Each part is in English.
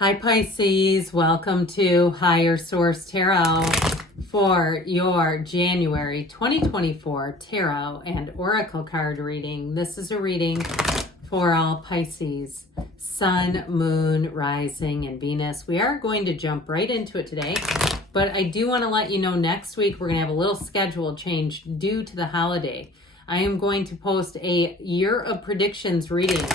Hi Pisces, welcome to Higher Source Tarot for your January 2024 Tarot and Oracle card reading. This is a reading for all Pisces, Sun, Moon, Rising, and Venus. We are going to jump right into it today, but I do want to let you know next week we're going to have a little schedule change due to the holiday. I am going to post a year of predictions reading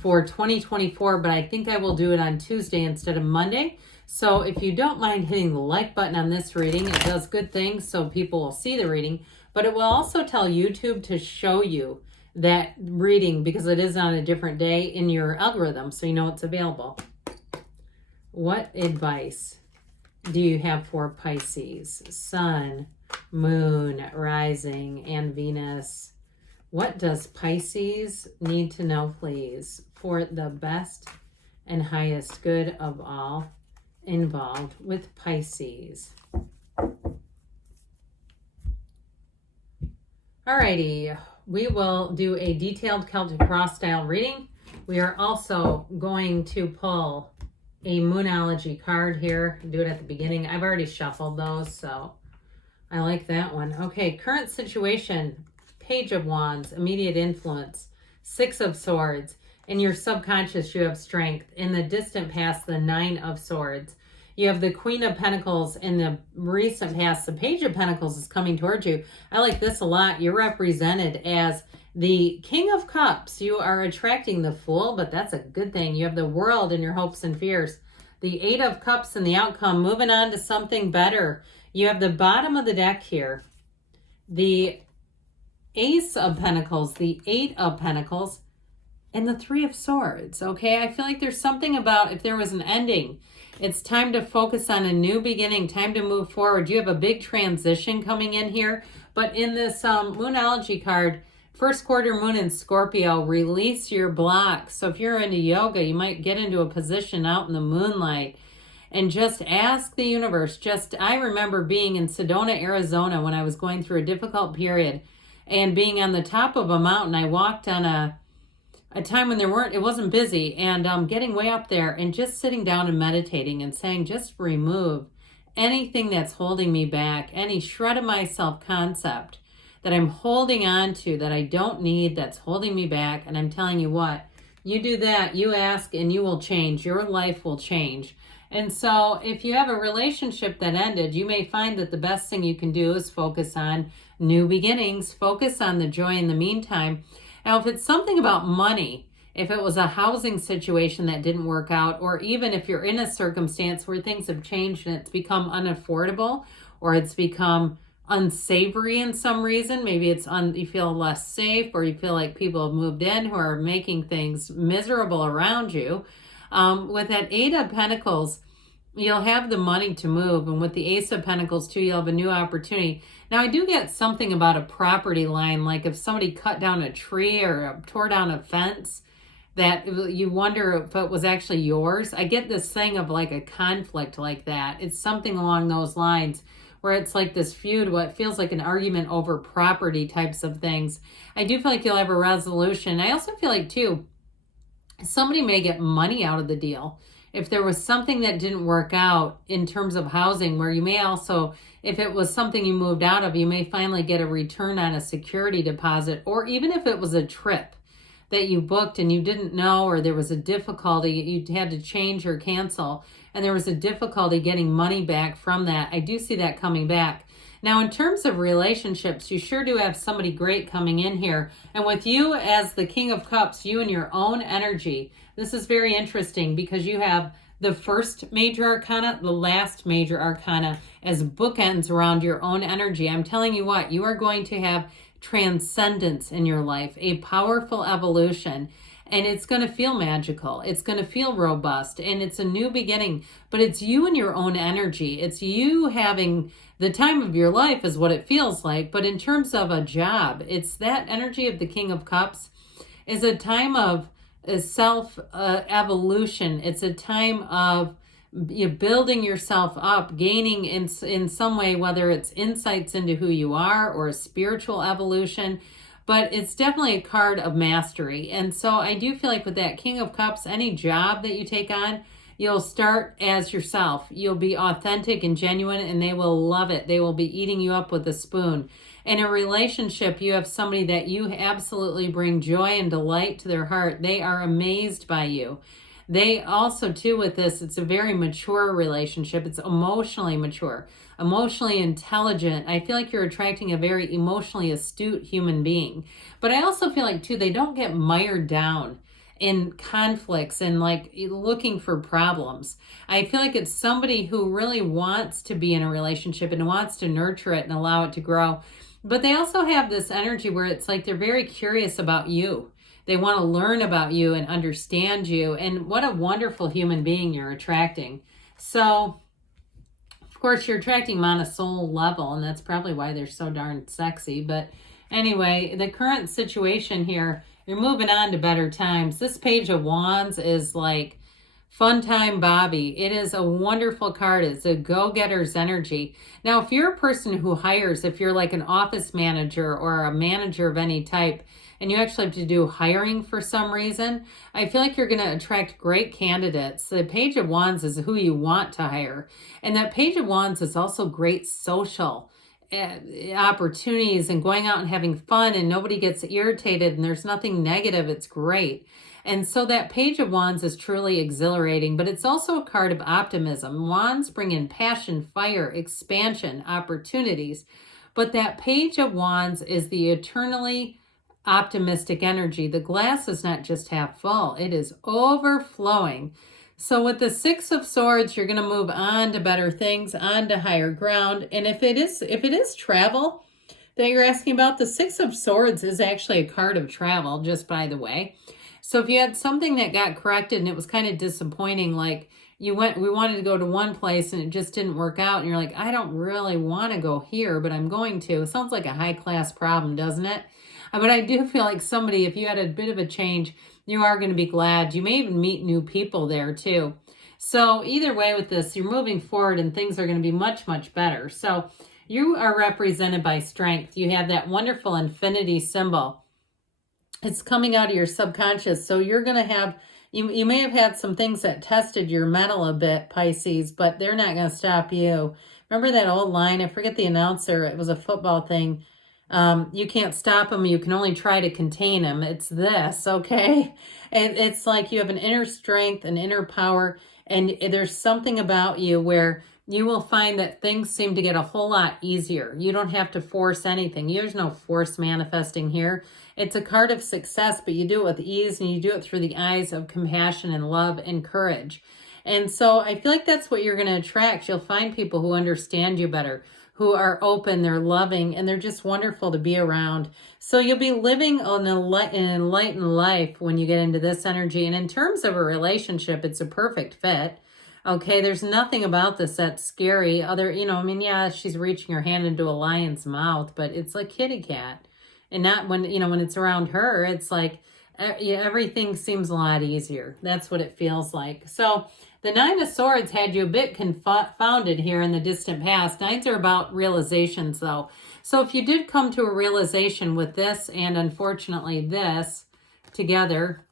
for 2024, but I think I will do it on Tuesday instead of Monday. So if you don't mind hitting the like button on this reading, it does good things so people will see the reading, but it will also tell YouTube to show you that reading because it is on a different day in your algorithm, so you know it's available. What advice do you have for Pisces, Sun, Moon, Rising, and Venus? What does Pisces need to know, please, for the best and highest good of all involved with Pisces? Alrighty, we will do a detailed Celtic Cross style reading. We are also going to pull a Moonology card here. Do it at the beginning. I've already shuffled those, so I like that one. Okay, current situation. Page of Wands, immediate influence, Six of Swords. In your subconscious, you have strength. In the distant past, the Nine of Swords. You have the Queen of Pentacles. In the recent past, the Page of Pentacles is coming towards you. I like this a lot. You're represented as the King of Cups. You are attracting the Fool, but that's a good thing. You have the World in your hopes and fears. The Eight of Cups and the outcome, moving on to something better. You have the bottom of the deck here. The Ace of Pentacles, the Eight of Pentacles, and the Three of Swords, okay? I feel like there's something about if there was an ending, it's time to focus on a new beginning, time to move forward. You have a big transition coming in here, but in this Moonology card, first quarter moon in Scorpio, release your blocks. So if you're into yoga, you might get into a position out in the moonlight and just ask the universe. I remember being in Sedona, Arizona when I was going through a difficult period, and being on the top of a mountain. I walked on a time when it wasn't busy, and getting way up there and just sitting down and meditating and saying, just remove anything that's holding me back, any shred of my self-concept that I'm holding on to that I don't need, that's holding me back. And I'm telling you what, you do that, you ask, and you will change. Your life will change. And so if you have a relationship that ended, you may find that the best thing you can do is focus on new beginnings, focus on the joy in the meantime. Now, if it's something about money, if it was a housing situation that didn't work out, or even if you're in a circumstance where things have changed and it's become unaffordable, or it's become unsavory in some reason, maybe you feel less safe, or you feel like people have moved in who are making things miserable around you. With that Eight of Pentacles, you'll have the money to move. And with the Ace of Pentacles too, you'll have a new opportunity. Now, I do get something about a property line, like if somebody cut down a tree or tore down a fence, that you wonder if it was actually yours. I get this thing of like a conflict like that. It's something along those lines where it's like this feud, what feels like an argument over property types of things. I do feel like you'll have a resolution. I also feel like too, somebody may get money out of the deal. If there was something that didn't work out in terms of housing, where you may also, if it was something you moved out of, you may finally get a return on a security deposit, or even if it was a trip that you booked and you didn't know, or there was a difficulty, you had to change or cancel, and there was a difficulty getting money back from that. I do see that coming back. Now, in terms of relationships, you sure do have somebody great coming in here. And with you as the King of Cups, you and your own energy, this is very interesting because you have the first major arcana, the last major arcana as bookends around your own energy. I'm telling you what, you are going to have transcendence in your life, a powerful evolution. And it's going to feel magical. It's going to feel robust, and it's a new beginning, but it's you and your own energy. It's you having the time of your life is what it feels like. But in terms of a job, it's that energy of the King of Cups is a time of self-evolution. It's a time of building yourself up, gaining in some way, whether it's insights into who you are or a spiritual evolution. But it's definitely a card of mastery. And so I do feel like with that King of Cups, any job that you take on, You'll start as yourself. You'll be authentic and genuine, and they will love it. They will be eating you up with a spoon. In a relationship, you have somebody that you absolutely bring joy and delight to their heart. They are amazed by you. They also, too, with this, it's a very mature relationship. It's emotionally mature, emotionally intelligent. I feel like you're attracting a very emotionally astute human being. But I also feel like, too, they don't get mired down in conflicts and like looking for problems. I feel like it's somebody who really wants to be in a relationship and wants to nurture it and allow it to grow. But they also have this energy where it's like they're very curious about you. They want to learn about you and understand you. And what a wonderful human being you're attracting. So, of course, you're attracting them on a soul level, and that's probably why they're so darn sexy. But anyway, the current situation here, you're moving on to better times. This Page of Wands is like fun time Bobby. It is a wonderful card. It's a go-getter's energy. Now, if you're a person who hires, if you're like an office manager or a manager of any type, and you actually have to do hiring for some reason, I feel like you're going to attract great candidates. The Page of Wands is who you want to hire. And that Page of Wands is also great social opportunities and going out and having fun, and nobody gets irritated and there's nothing negative. It's great. And so that Page of Wands is truly exhilarating, but it's also a card of optimism. Wands bring in passion, fire, expansion, opportunities. But that Page of Wands is the eternally optimistic energy. The glass is not just half full, it is overflowing. So with the Six of Swords, you're going to move on to better things, on to higher ground. And if it is travel that you're asking about, the Six of Swords is actually a card of travel, just by the way. So if you had something that got corrected and it was kind of disappointing, like we wanted to go to one place and it just didn't work out, and you're like, I don't really want to go here, but I'm going to. It sounds like a high-class problem, doesn't it? But I do feel like somebody, if you had a bit of a change, you are going to be glad. You may even meet new people there too. So either way with this, you're moving forward and things are going to be much, much better. So you are represented by strength. You have that wonderful infinity symbol. It's coming out of your subconscious. So you're going to have, you may have had some things that tested your mettle a bit, Pisces, but they're not going to stop you. Remember that old line? I forget the announcer. It was a football thing. You can't stop them. You can only try to contain them. It's this, okay? And it's like you have an inner strength, an inner power, and there's something about you where you will find that things seem to get a whole lot easier. You don't have to force anything. There's no force manifesting here. It's a card of success, but you do it with ease, and you do it through the eyes of compassion and love and courage. And so I feel like that's what you're going to attract. You'll find people who understand you better, who are open, they're loving, and they're just wonderful to be around. So you'll be living an enlightened life when you get into this energy. And in terms of a relationship, it's a perfect fit. Okay, there's nothing about this that's scary. Yeah, she's reaching her hand into a lion's mouth, but it's like kitty cat. And not when it's around her, it's like everything seems a lot easier. That's what it feels like. So the Nine of Swords had you a bit confounded here in the distant past. Nines are about realizations, though. So if you did come to a realization with this and unfortunately this together,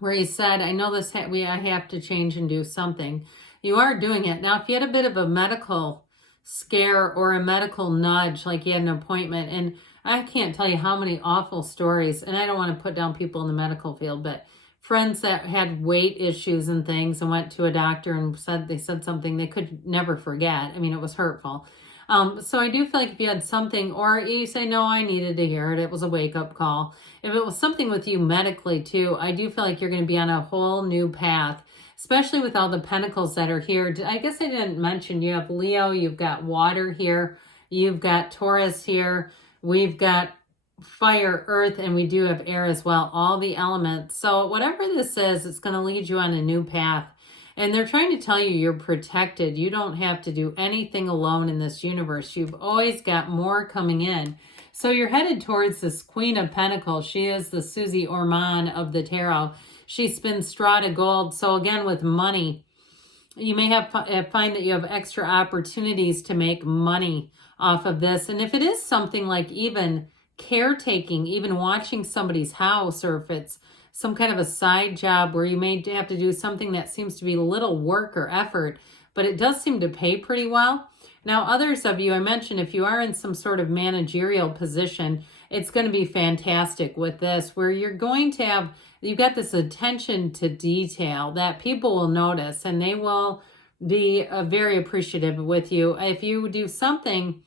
where you said, I know this, I have to change and do something, you are doing it. Now, if you had a bit of a medical scare or a medical nudge, like you had an appointment, and I can't tell you how many awful stories, and I don't want to put down people in the medical field, but friends that had weight issues and things and went to a doctor and they said something they could never forget. I mean, it was hurtful. So I do feel like if you had something, or you say, no, I needed to hear it, it was a wake-up call. If it was something with you medically too, I do feel like you're going to be on a whole new path, especially with all the pentacles that are here. I guess I didn't mention you have Leo, you've got water here, you've got Taurus here, we've got fire, earth, and we do have air as well, all the elements. So whatever this is, it's going to lead you on a new path. And they're trying to tell you you're protected. You don't have to do anything alone in this universe. You've always got more coming in. So you're headed towards this Queen of Pentacles. She is the Susie Orman of the tarot. She spins straw to gold. So again, with money, you may find that you have extra opportunities to make money off of this. And if it is something like even caretaking, even watching somebody's house, or if it's some kind of a side job where you may have to do something that seems to be little work or effort, but it does seem to pay pretty well. Now, others of you, I mentioned, if you are in some sort of managerial position, it's going to be fantastic with this, where you're going to have, you've got this attention to detail that people will notice, and they will be very appreciative with you. If you do something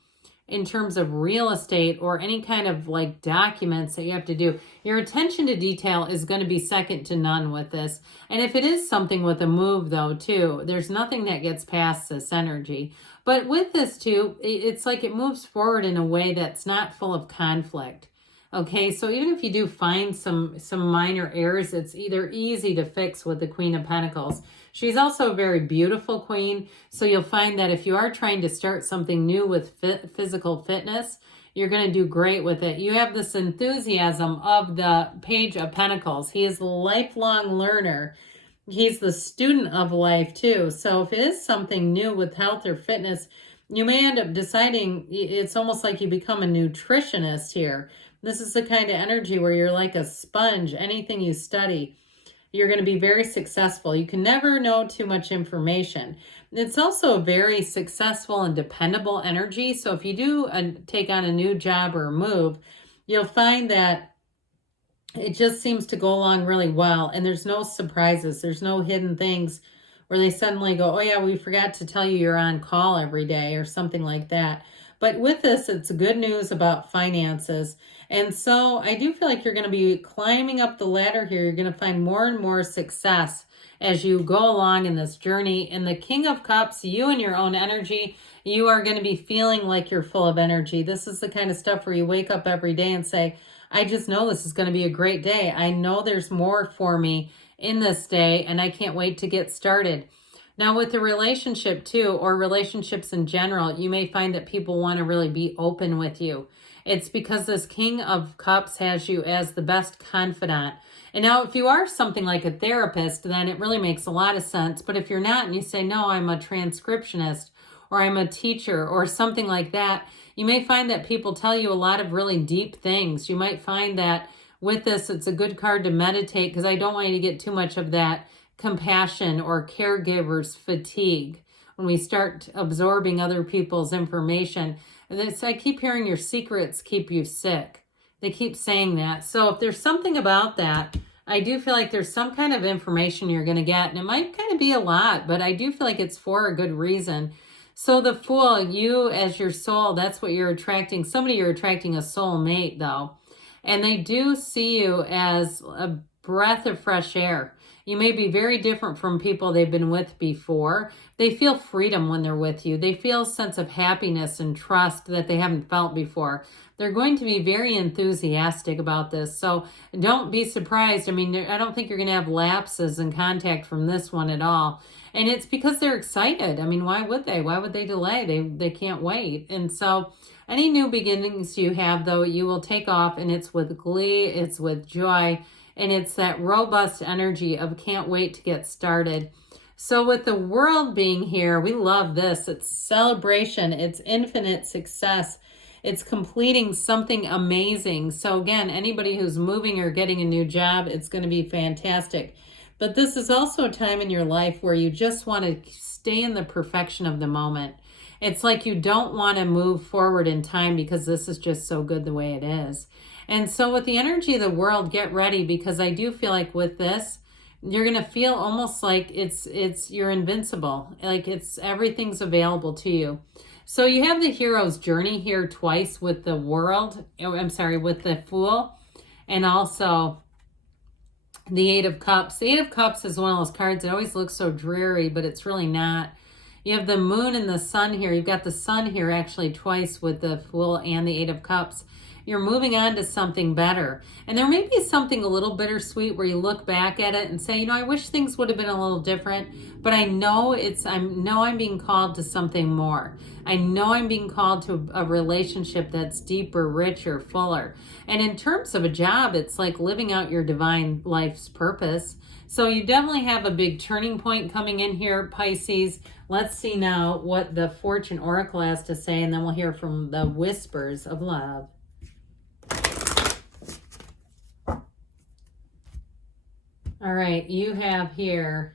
in terms of real estate or any kind of like documents that you have to do, your attention to detail is going to be second to none with this. And if it is something with a move though too, there's nothing that gets past this energy. But with this too, it's like it moves forward in a way that's not full of conflict. Okay, so even if you do find some minor errors, it's either easy to fix with the Queen of Pentacles. She's also a very beautiful queen, so you'll find that if you are trying to start something new with physical fitness, you're going to do great with it. You have this enthusiasm of the Page of Pentacles. He is a lifelong learner. He's the student of life too. So if it is something new with health or fitness, you may end up deciding, it's almost like you become a nutritionist here. This is the kind of energy where you're like a sponge. Anything you study, you're going to be very successful. You can never know too much information. It's also a very successful and dependable energy. So if you do take on a new job or move, you'll find that it just seems to go along really well. And there's no surprises. There's no hidden things where they suddenly go, oh yeah, we forgot to tell you you're on call every day or something like that. But with this, it's good news about finances. And so I do feel like you're going to be climbing up the ladder here. You're going to find more and more success as you go along in this journey. And the King of Cups, you and your own energy, you are going to be feeling like you're full of energy. This is the kind of stuff where you wake up every day and say, I just know this is going to be a great day. I know there's more for me in this day, and I can't wait to get started. Now with the relationship too, or relationships in general, you may find that people want to really be open with you. It's because this King of Cups has you as the best confidant. And now if you are something like a therapist, then it really makes a lot of sense. But if you're not and you say, no, I'm a transcriptionist or I'm a teacher or something like that, you may find that people tell you a lot of really deep things. You might find that with this, it's a good card to meditate, because I don't want you to get too much of that compassion or caregiver's fatigue when we start absorbing other people's information. I keep hearing your secrets keep you sick. They keep saying that. So if there's something about that, I do feel like there's some kind of information you're going to get, and it might kind of be a lot, but I do feel like it's for a good reason. So the Fool, you as your soul, that's what you're attracting. Somebody you're attracting a soul mate though. And they do see you as a breath of fresh air. You may be very different from people they've been with before. They feel freedom when they're with you. They feel a sense of happiness and trust that they haven't felt before. They're going to be very enthusiastic about this. So don't be surprised. I mean, I don't think you're going to have lapses in contact from this one at all. And it's because they're excited. I mean, why would they? Why would they delay? They can't wait. And so any new beginnings you have, though, you will take off, and it's with glee, it's with joy, and it's that robust energy of can't wait to get started. So with the World being here, we love this. It's celebration. It's infinite success. It's completing something amazing. So again, anybody who's moving or getting a new job, it's going to be fantastic. But this is also a time in your life where you just want to stay in the perfection of the moment. It's like you don't want to move forward in time because this is just so good the way it is. And so with the energy of the World, get ready, because I do feel like with this, you're going to feel almost like you're invincible. Like everything's available to you. So you have the hero's journey here twice with the World. With the Fool, and also the Eight of Cups. The Eight of Cups is one of those cards that always looks so dreary, but it's really not. You have the Moon and the Sun here. You've got the Sun here actually twice with the Fool and the Eight of Cups. You're moving on to something better. And there may be something a little bittersweet where you look back at it and say, I wish things would have been a little different, but I know I'm being called to something more. I know I'm being called to a relationship that's deeper, richer, fuller. And in terms of a job, it's like living out your divine life's purpose. So you definitely have a big turning point coming in here, Pisces. Let's see now what the Fortune Oracle has to say, and then we'll hear from the Whispers of Love. All right, you have here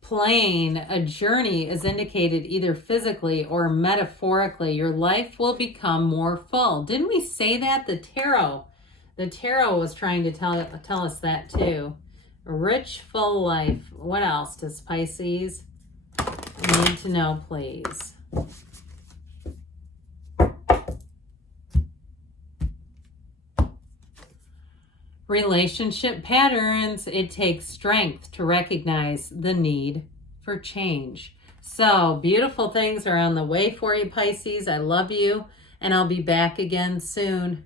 plain. A journey is indicated either physically or metaphorically. Your life will become more full. Didn't we say that? The tarot was trying to tell us that too. A rich, full life. What else does Pisces need to know, please? Relationship patterns. It takes strength to recognize the need for change. So beautiful things are on the way for you, Pisces. I love you, and I'll be back again soon.